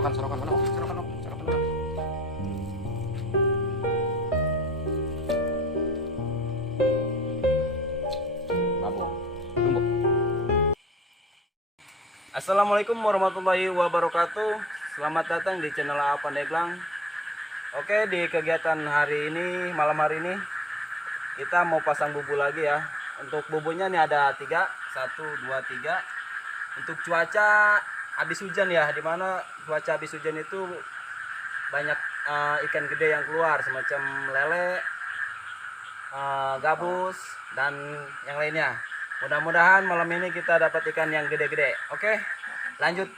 Serokan mana? Serokan mana? Mabuk. Tunggu. Assalamualaikum warahmatullahi wabarakatuh. Selamat datang di channel A Pandeglang. Oke, di kegiatan hari ini, malam hari ini kita mau pasang bubu lagi ya. Untuk bubunya nih ada 3, 1, 2, 3. Untuk cuaca habis hujan ya, dimana cuaca habis hujan itu banyak ikan gede yang keluar semacam lele, gabus dan yang lainnya. Mudah-mudahan malam ini kita dapat ikan yang gede-gede. Oke, lanjut.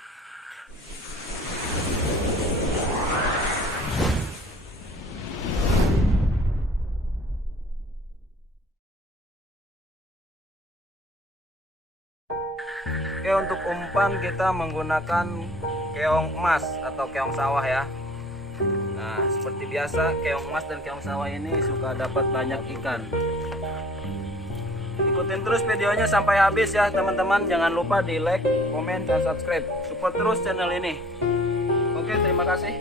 Oke, untuk umpan kita menggunakan keong emas atau keong sawah ya. Nah, seperti biasa keong emas dan keong sawah ini suka dapat banyak ikan. Ikutin terus videonya sampai habis ya teman-teman. Jangan lupa di like, komen, dan subscribe. Support terus channel ini. Oke, terima kasih.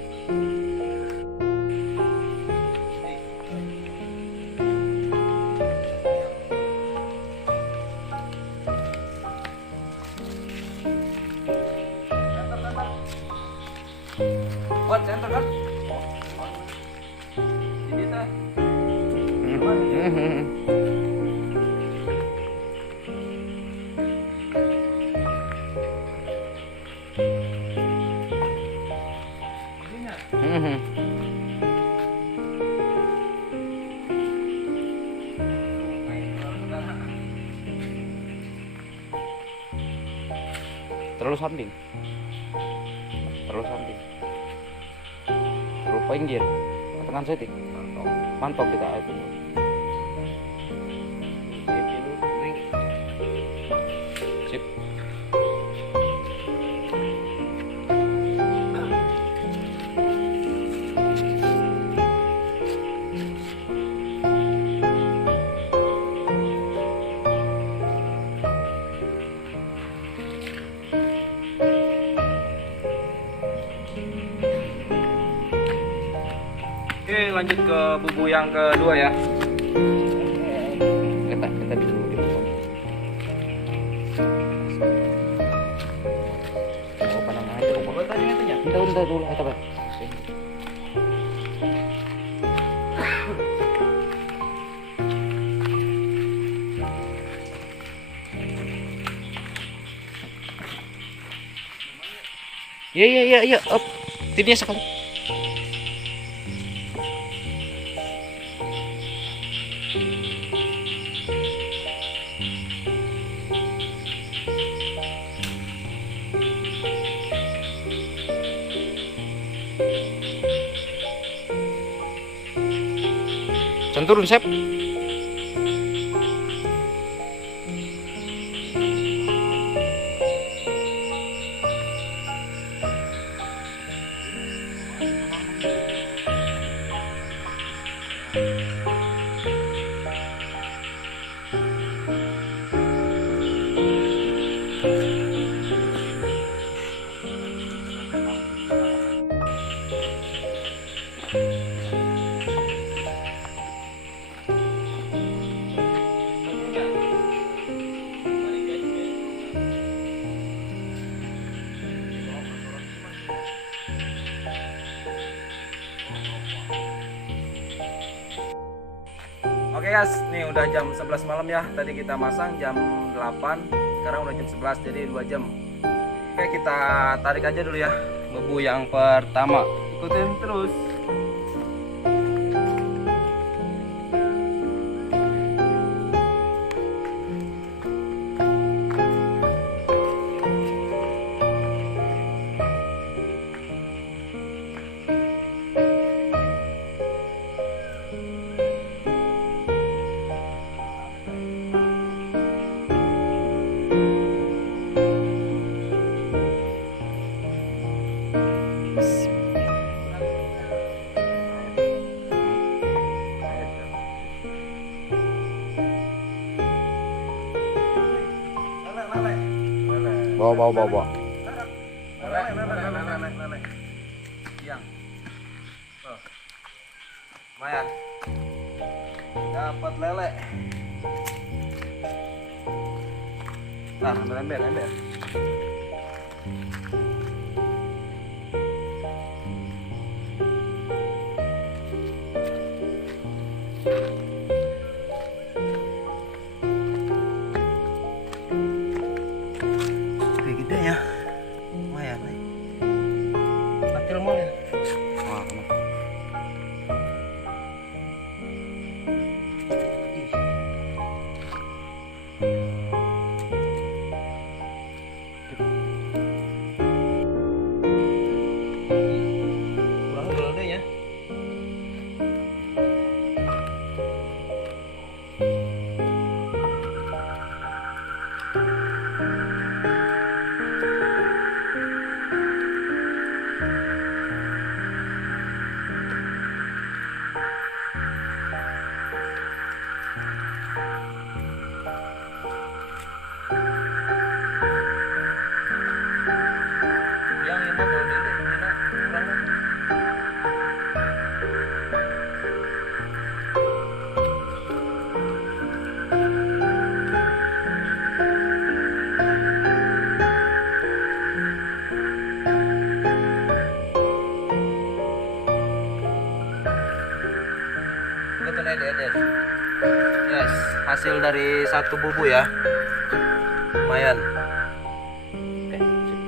Buat center kan? Ini teh. Terlalu samping terlalu pinggir tekan setting mantap kita itu sip. Oke, lanjut ke bubu yang kedua ya. Kita dulu gitu. Oh, panang aja kok. Buat tadi itu ya. Bentar dulu kita Pak. Iya. Up. Tidaknya sekali. Turun Sep. Oke guys, nih udah jam 11 malam ya. Tadi kita masang jam 8, sekarang udah jam 11, jadi 2 jam. Oke, kita tarik aja dulu ya bubu yang pertama. Ikutin terus. Bawa. Lele. Dapat lele. Nah, ember. Oke, gede ya. Lumayan, nih. Patil mau ya. Wah, kena. Ih. Kurang dulu deh ya. Yang ini dulu deh, ini kurang deh. Betul eder. Yes, hasil dari satu bubu ya. Lumayan. Oke, sip.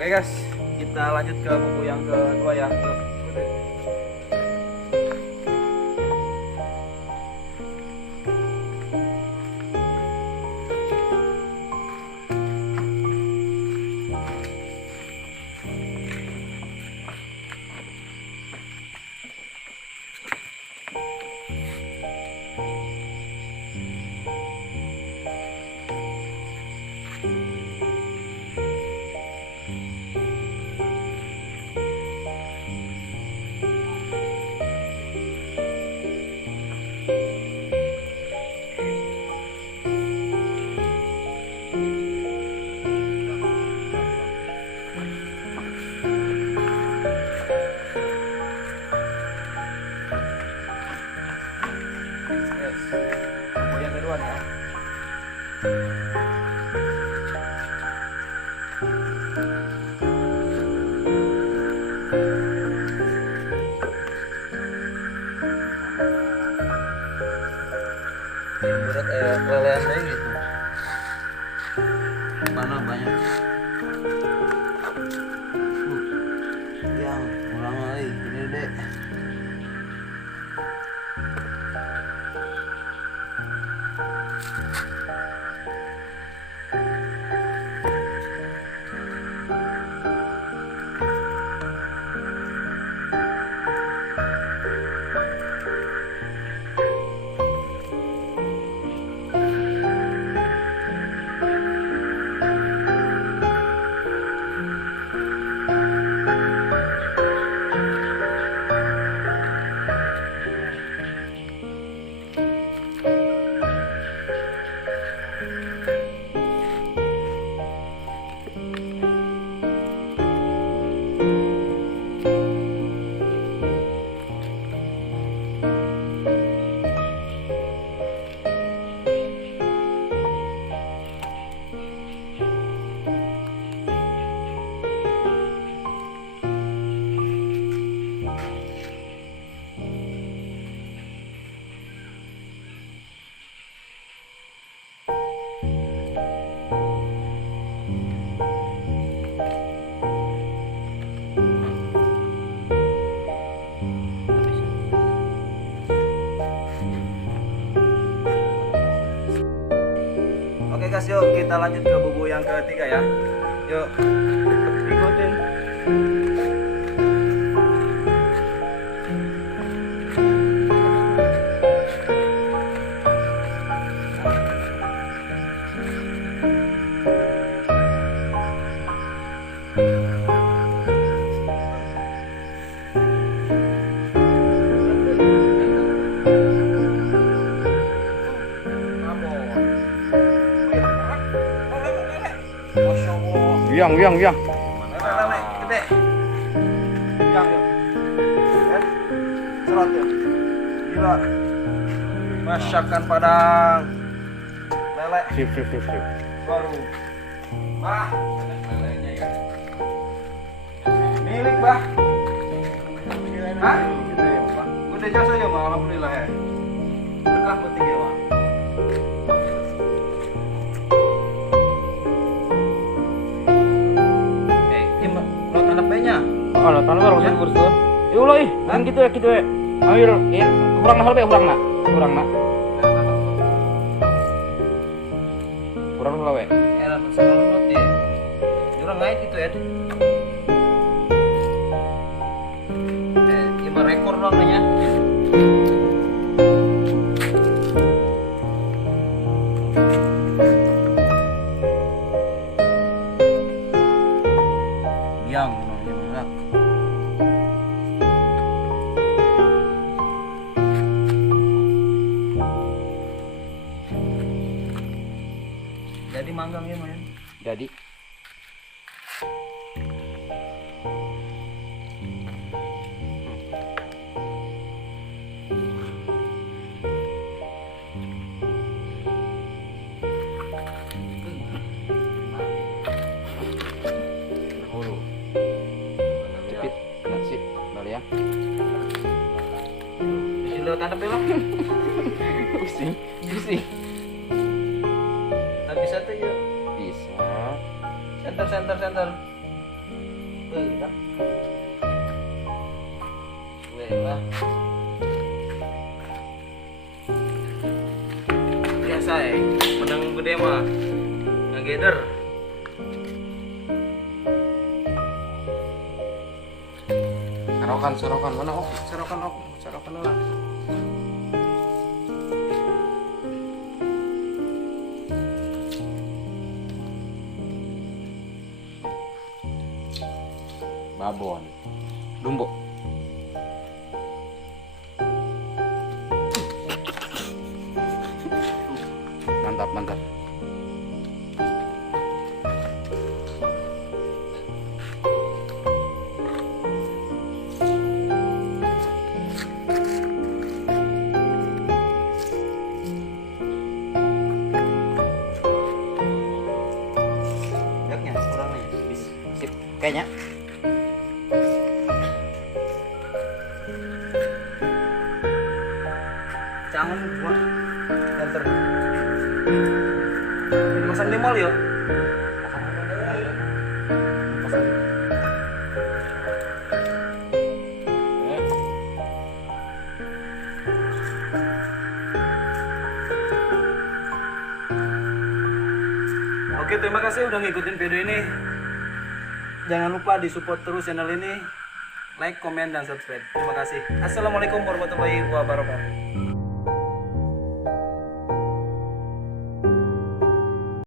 Oke guys, kita lanjut ke bubu yang kedua ya. Yuk. Yes. Bubu yang kedua nih ya. Yang berat lelean deh gitu. Mana banyak. Yang ulang lagi ini deh. Oke guys, yuk kita lanjut ke bubu yang ketiga ya. Yuk, ikutin. Yang. Gede. Yang yuk. cerot ya. Gila. Masakan Padang. Lele Sip. baru. Bah, lelenya ya. Milik, Bah. Hah? Udah jasa ya, Bang. Alhamdulillah ya. Berkah penting ya, Bang. Ini lo tanda P-nya. Oh, lo tanah baru Ya. saya bersih. Yuk lo kan gitu ya. Ayo, ya, kurang nah lebih kurang nak. Kurang lo we. Era selalu noti. Jurang ngait itu ya. Ima rekor namanya. Biang namanya berat. Jadi manggang ya, Mas. Jadi Hulu. cepit, nggak sip, balik ya. Di sini tanda belok. Pusing. Tak bisa tuh ya. Bisa. Center. Berat. Lah. Biasa ya, menang gede mah. Ngageder. Serokan mana oh? Serokan lah. Babon. Dumbo. Mantap. Yaknya kurang nih. Sip, kayaknya. Jangan buat center. Ini masang di mall ya. Oke, terima kasih udah ngikutin video ini. Jangan lupa disupport terus channel ini. Like, komen, dan subscribe. Terima kasih. Assalamualaikum warahmatullahi wabarakatuh.